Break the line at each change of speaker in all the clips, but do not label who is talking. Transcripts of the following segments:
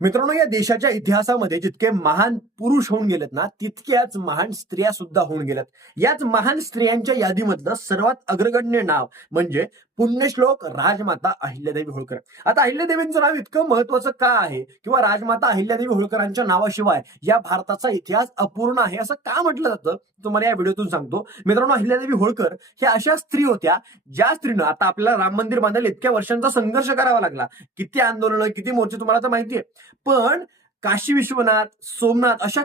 मित्रांनो या देशाच्या इतिहासामध्ये जितके महान पुरुष होऊन गेलेत ना तितक्याच महान स्त्रिया सुद्धा होऊन गेल्यात. याच महान स्त्रियांच्या यादीमधलं सर्वात अग्रगण्य नाव म्हणजे पुण्यश्लोक राजमाता अहिल्यादेवी होळकर. आता अहिल्यादेवींचं नाव इतकं महत्वाचं का आहे? किंवा राजमाता अहिल्यादेवी होळकरांच्या नावाशिवाय या भारताचा इतिहास अपूर्ण आहे असं का म्हटलं जातं? तुम्हाला या व्हिडिओतून सांगतो. मित्रांनो अहिल्यादेवी होळकर ह्या अशा स्त्री होत्या ज्या स्त्रीनं आता आपल्याला राम मंदिर बांधायला इतक्या वर्षांचा संघर्ष करावा लागला. किती आंदोलनं किती मोर्चे तुम्हाला तर माहितीये. पण काशी विश्वनाथ सोमनाथ अशा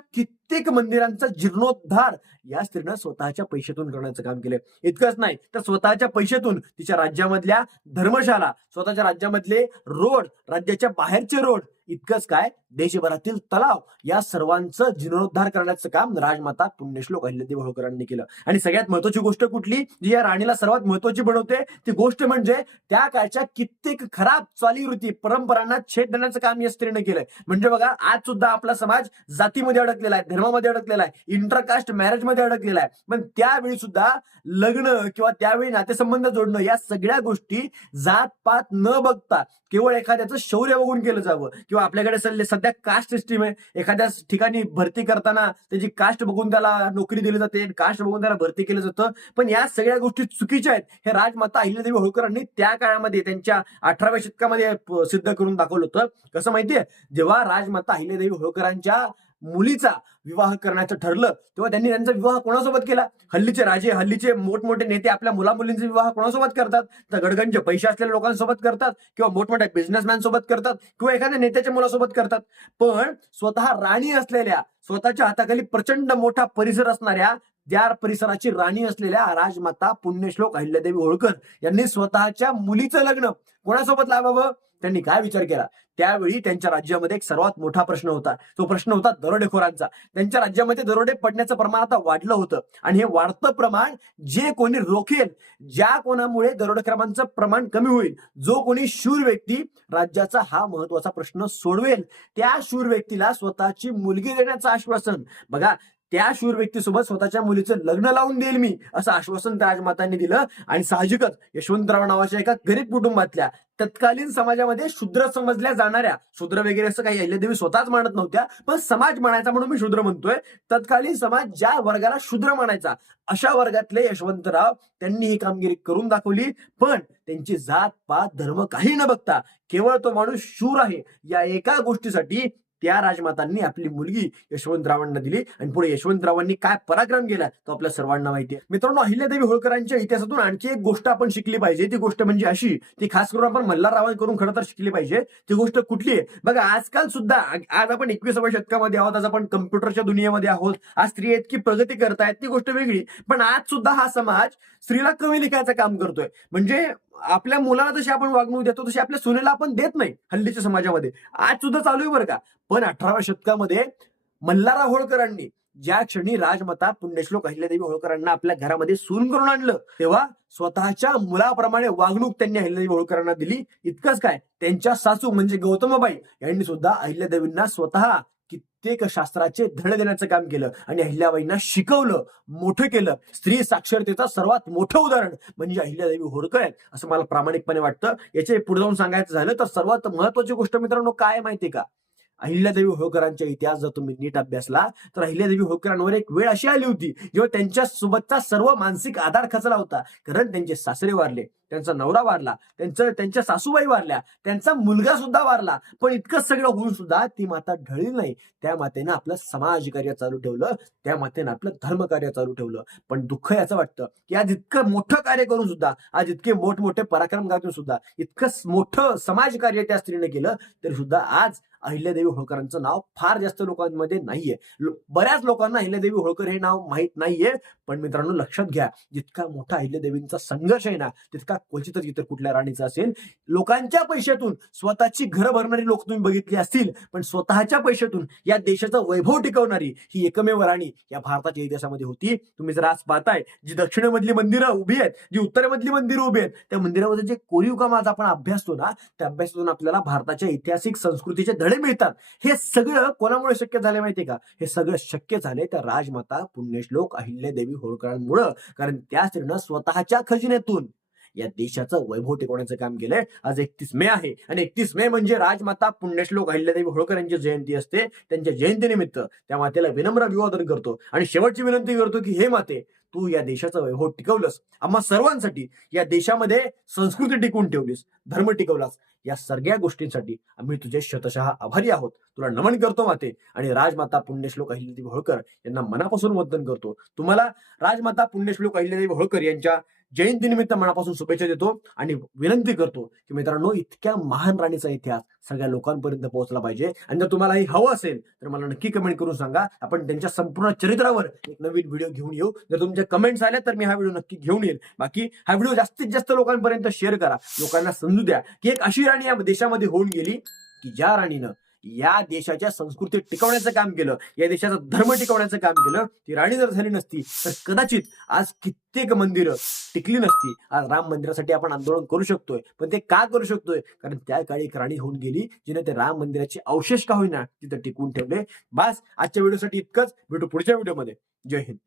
कित्येक मंदिरांचा जीर्णोद्धार या स्त्रीनं स्वतःच्या पैशातून करण्याचं काम केलं इतकंच नाही तर स्वतःच्या पैशातून तिच्या राज्यामधल्या धर्मशाला स्वतःच्या राज्यामधले रोड राज्याच्या बाहेरचे रोड इतकंच काय? देशभरातील तलाव या सर्वांचं जीर्णोद्धार करण्याचं काम राजमाता पुण्यश्लोक अहिल्यादेवी होळकरांनी केलं. आणि सगळ्यात महत्वाची गोष्ट कुठली? जी या राणीला सर्वात महत्वाची बनवते ती गोष्ट म्हणजे त्या काळच्या कित्येक खराब चालीवृत्ती परंपरांना छेद देण्याचं काम या स्त्रीने केलंय. म्हणजे बघा आज सुद्धा आपला समाज जातीमध्ये अडकलेला आहे. धर्मामध्ये अडकलेला आहे. इंटरकास्ट मॅरेजमध्ये अडकलेला आहे. पण त्यावेळी सुद्धा लग्न किंवा त्यावेळी नातेसंबंध जोडणं या सगळ्या गोष्टी जात पात न बघता केवळ एखाद्याचं शौर्य बघून केलं जावं. किंवा आपल्याकडे सल्ले सध्या कास्ट सिस्टीम आहे. एखाद्या ठिकाणी भरती करताना त्याची कास्ट बघून त्याला नोकरी दिली जाते कास्ट बघून त्याला भरती केलं जातं. पण या सगळ्या गोष्टी चुकीच्या आहेत. हे राजमाता अहिल्यादेवी होळकरांनी त्या काळामध्ये त्यांच्या अठराव्या शतकामध्ये सिद्ध करून दाखवलं होतं. कसं माहितीये? जेव्हा राजमाता अहिल्यादेवी होळकरांच्या मुलीचा विवाह करण्याचं ठरलं तेव्हा त्यांनी त्यांचा विवाह कोणासोबत केला? हल्लीचे राजे हल्लीचे मोठमोठे नेते आपल्या मुला मुलींचा विवाह कोणासोबत करतात? तर गडगंज पैसे असलेल्या लोकांसोबत करतात? किंवा मोठमोठ्या बिझनेसमॅन सोबत करतात? किंवा एखाद्या नेत्याच्या मुलासोबत करतात? पण स्वतः राणी असलेल्या स्वतःच्या हाताखाली प्रचंड मोठा परिसर असणाऱ्या त्या परिसराची राणी असलेल्या राजमाता पुण्यश्लोक अहिल्यादेवी होळकर यांनी स्वतःच्या मुलीचं लग्न कोणासोबत लावावं? त्यांनी काय विचार केला? त्यावेळी त्यांच्या राज्यामध्ये एक सर्वात मोठा प्रश्न होता. तो प्रश्न होता दरोडेखोरांचा. त्यांच्या राज्यामध्ये दरोडे पडण्याचं प्रमाण आता वाढलं होतं. आणि हे वाढतं प्रमाण जे कोणी रोखेल ज्या कोणामुळे दरोडेखोरांचं प्रमाण कमी होईल जो कोणी शूर व्यक्ती राज्याचा हा महत्त्वाचा प्रश्न सोडवेल त्या शूर व्यक्तीला स्वतःची मुलगी देण्याचं आश्वासन. बघा त्या शूर व्यक्तीसोबत स्वतःच्या मुलीचं लग्न लावून देईल मी असं आश्वासन राजमातांनी दिलं. आणि साहजिकच यशवंतराव नावाच्या एका गरीब कुटुंबातल्या तत्कालीन समाजामध्ये शूद्र समजल्या जाणाऱ्या शूद्र वगैरे असं काही अहिल्यादेवी स्वतःच मानत नव्हत्या पण समाज म्हणायचा म्हणून मी शूद्र म्हणतोय. तत्कालीन समाज ज्या वर्गाला शूद्र मानायचा अशा वर्गातले यशवंतराव त्यांनी ही कामगिरी करून दाखवली. पण त्यांची जात पात धर्म काही न बघता केवळ तो माणूस शूर आहे या एका गोष्टीसाठी त्या राजमातांनी आपली मुलगी यशवंतरावांना दिली आणि पुढे यशवंतरावांनी काय पराक्रम केला तो आपल्या सर्वांना माहिती आहे. मित्रांनो अहिल्यादेवी होळकरांच्या इतिहासातून आणखी एक गोष्ट आपण शिकली पाहिजे. ती गोष्ट म्हणजे अशी ती खास करून आपण मल्हाररावांकडून खरं तर शिकली पाहिजे. ती गोष्ट कुठली आहे? बघा आजकाल सुद्धा आज आपण एकविसाव्या शतकामध्ये आहोत आज आपण कम्प्युटरच्या दुनियेमध्ये आहोत. आज स्त्री इतकी प्रगती करतायत ती गोष्ट वेगळी. पण आज सुद्धा हा समाज स्त्रीला कमी लिखायचं काम करतोय. म्हणजे आपल्या मुलाला जशी आपण वागणूक देतो तशी आपल्या सुनेला आपण देत नाही हल्लीच्या समाजामध्ये. आज सुद्धा चालू आहे बरं का. पण अठराव्या शतकामध्ये मल्हारा होळकरांनी ज्या क्षणी राजमाता पुण्यश्लोक अहिल्यादेवी होळकरांना आपल्या घरामध्ये सून करून आणलं तेव्हा स्वतःच्या मुलाप्रमाणे वागणूक त्यांनी अहिल्यादेवी होळकरांना दिली. इतकंच काय? त्यांच्या सासू म्हणजे गौतमबाई यांनी सुद्धा अहिल्यादेवींना स्वतः कित्येक शास्त्राचे धड देण्याचं काम केलं आणि अहिल्याबाईंना शिकवलं मोठं केलं. स्त्री साक्षरतेचं सर्वात मोठं उदाहरण म्हणजे अहिल्यादेवी होरकर आहेत असं मला प्रामाणिकपणे वाटतं. याचे पुढे जाऊन सांगायचं झालं तर सर्वात महत्वाची गोष्ट मित्रांनो काय माहिती माहितीये का? अहिल्यादेवी होळकरांचा इतिहास जर तुम्ही नीट अभ्यासला तर अहिल्यादेवी होळकरांवर एक वेळ अशी आली होती जेव्हा त्यांच्या सोबतचा सर्व मानसिक आधार खचला होता कारण त्यांचे सासरे वारले. त्यांचा नवरा वारला त्यांचं त्यांच्या सासूबाई वारल्या त्यांचा मुलगा सुद्धा वारला पण इतकं सगळं होऊन सुद्धा ती माता ढळली नाही. त्या मातेनं आपलं समाजकार्य चालू ठेवलं त्या मातेनं आपलं धर्मकार्य चालू ठेवलं. पण दुःख याचं वाटतं की आज इतकं मोठं कार्य करून सुद्धा आज इतके मोठमोठे पराक्रम गाजून सुद्धा इतकं मोठं समाजकार्य त्या स्त्रीने केलं तरी सुद्धा आज अहिल्यादेवी होळकरांचं नाव फार जास्त लोकांमध्ये नाहीये. लो- बऱ्याच लोकांना अहिल्यादेवी होळकर हे नाव माहीत नाहीये पण मित्रांनो लक्षात घ्या जितका मोठा अहिल्यादेवींचा संघर्ष आहे ना तितका क्वचितच इतर कुठल्या राणीचा असेल. लोकांच्या पैशातून स्वतःची घरं भरणारी लोक तुम्ही बघितली असतील पण स्वतःच्या पैशातून या देशाचं वैभव टिकवणारी ही एकमेव राणी या भारताच्या इतिहासामध्ये होती. तुम्ही जर आज पाहताय जी दक्षिणेमधली मंदिरं उभी आहेत जी उत्तरेमधली मंदिरं उभी आहेत त्या मंदिरामध्ये जे कोरीव काम आज आपण अभ्यासतो ना त्या अभ्यासातून आपल्याला भारताच्या ऐतिहासिक संस्कृतीचे धडे मिळतात. हे सगळं कोणामुळे शक्य झाले माहितीये का? हे सगळं शक्य झाले त्या राजमाता पुण्यश्लोक अहिल्यादेवी होळकरांमुळं. कारण त्या स्त्रीनं स्वतःच्या खजिन्यातून या देशाचं वैभव टिकवण्याचं काम केलंय. आज एकतीस मे आहे. आणि एकतीस मे म्हणजे राजमाता पुण्यश्लोक अहिल्यादेवी होळकर यांची जयंती असते. त्यांच्या जयंतीनिमित्त त्या मातेला विनम्र अभिवादन करतो. आणि शेवटची विनंती करतो की हे माते तू या देशाचं वैभव टिकवलंस. आम्हा सर्वांसाठी या देशामध्ये संस्कृती टिकवून ठेवलीस. धर्म टिकवलास. या सगळ्या गोष्टींसाठी आम्ही तुझे शतशः आभारी आहोत. तुला नमन करतो माते. आणि राजमाता पुण्यश्लोक अहिल्यादेवी होळकर यांना मनापासून वंदन करतो. तुम्हाला राजमाता पुण्यश्लोक अहिल्यादेवी होळकर यांच्या जयंतीनिमित्त मनापासून शुभेच्छा देतो आणि विनंती करतो की मित्रांनो इतक्या महान राणीचा इतिहास सगळ्या लोकांपर्यंत पोहोचला पाहिजे. आणि जर तुम्हाला हे हवं असेल तर मला नक्की कमेंट करून सांगा. आपण त्यांच्या संपूर्ण चरित्रावर एक नवीन व्हिडिओ घेऊन येऊ. जर तुमच्या कमेंट्स आल्या तर मी हा व्हिडिओ नक्की घेऊन येईल. बाकी हा व्हिडिओ जास्तीत जास्त लोकांपर्यंत शेअर करा. लोकांना समजू द्या की एक अशी राणी या देशामध्ये होऊन गेली की ज्या राणीनं या देशाच्या संस्कृती टिकवण्याचं काम केलं. या देशाचा धर्म टिकवण्याचं काम केलं. ती राणी जर झाली नसती तर कदाचित आज कित्येक मंदिरं टिकली नसती. आज राम मंदिरासाठी आपण आंदोलन करू शकतोय. पण ते का करू शकतोय? कारण त्या काळी एक राणी होऊन गेली जिने ते राम मंदिराचे अवशेष का होईना तिथं टिकवून ठेवले. बास आजच्या व्हिडिओसाठी इतकंच. भेटू पुढच्या व्हिडिओमध्ये. जय हिंद.